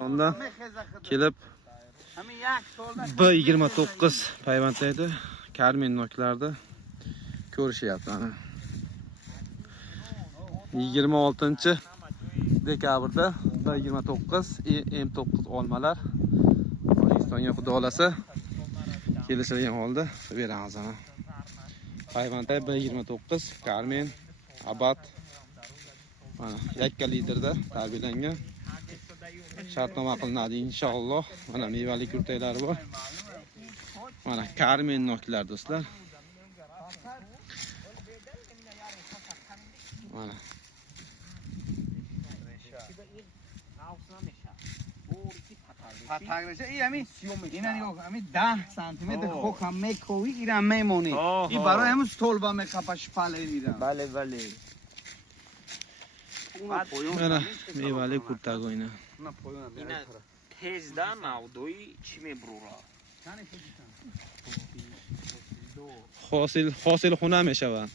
Onda kelib B29 payvandlaydi. Karmen noklarda ko'rishyapti. 26-dekabrda B29 M9 olmalar O'zbekistonga xudo xolasa kelishilgan holda beramiz. Payvandda B29 Karmen Abad mana yakka litrda tarbiyalangan. Shartnoma qilinadi inshaalloh. Mana mevali kurtaklari bor. Mana Karmen noklar do'stlar. Mana پتنگشه این همین 10 سانتی متر خوک هم میکوی ایران میمونی این برای همون طلبه میکپش پله میدم بله بله mana mevali kurtago ina. اینا تزده نودوی چی میبرورا Hosil xona meshavan.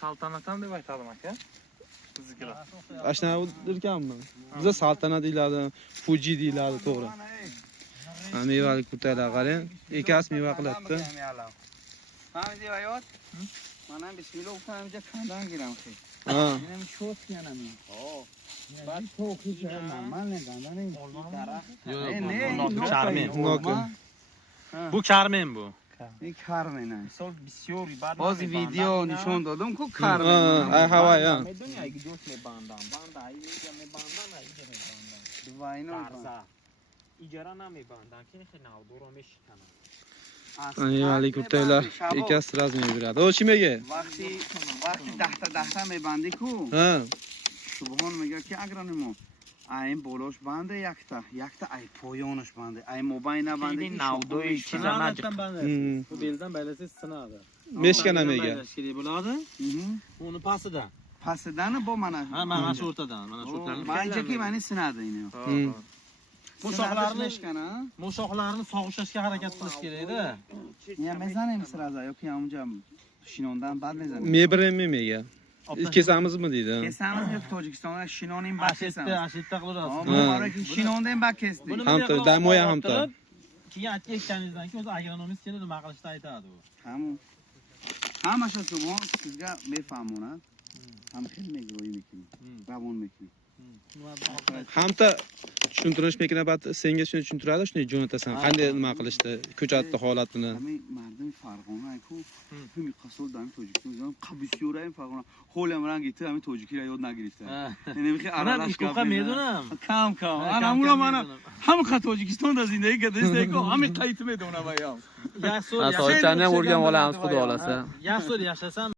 Saltanatdan deb aytadim aka. Biznikilar. Ashna o'dirganmi? Bizda saltanat deyiladi, Fuji deyiladi, to'g'ri. Ha, mevali kurtalar qarang, ikasi meva qiladi. فهمیدی بیاد؟ منم بسم الله گفتم اینجا کندن گیرم خیلی Ha. اینم شوت کنم این بعد تو کیش من نگندن این Bu Karmen bu. این کرمنه سال بسیاری بعد باز ویدیو نشون دادم که Ha, کرمنه ay havaya. میدونی اگه دوست میبندم بنده ای میگه میبندن ای میبندن واینا درزا ایجارا نمیبندن که خیلی نودو رو میشکنن Mevali kurtalar ikasi razmiga beradi. O chimaga? وقتی ده میبندی کو Ha. شبهان میگه که اگرانمو این بولوش بنده یکتا ای پایانش بنده ای موبایل نبنده خیلی نودوی چیزا نجق Bu beldan baylasa sinadı. Meshkana mega. Shiri bo'ladi. Uni pasida. پسدن با من Ha, mana shu o'rtadan, mana shu o'rtadan. من اینجا که منی سنده اینو Mushoqlarni کنه mushoqlarni sog'ishga harakat qilish kerak-da. یا میزنیم سرازا یا که اونجا شینوندن بعد میزنیم Mebremi mega. Kesamizmi deydi. kesamiz yok Tojikistonda şinonim bak kesamiz. Ashitda qilasiz. Ama var ki şinondan bak kesdi. Hamta, damoya hamta. Keyin aytganingizdan keyin o'zi agronomist kelib nima qilishni aytadi u. Tamam. Hamaşa subhan sizga befahmonad. Ham xil megroyi میکنیم. Ravon میکنیم. Hamta tushuntirish mekanabati senga shuni tushuntiradi, shuni jo'natasan. Qanday nima qilishdi, ko'chatni holatini. Hamı mardum farg'ona ku himi qasol dam Tojikiston qabisiyora این farg'ona xolam rang gitti hami tojiki ra yod nagirifte. یعنی میخوای Manam ishqoqa میدونم. کم انا من هم خط توجیکستان دا زندگی کرده است که همین قیت میدونم ایام Yaxshi Sochani o'rgan olamiz xudo xolasa. Yaxshi yashasam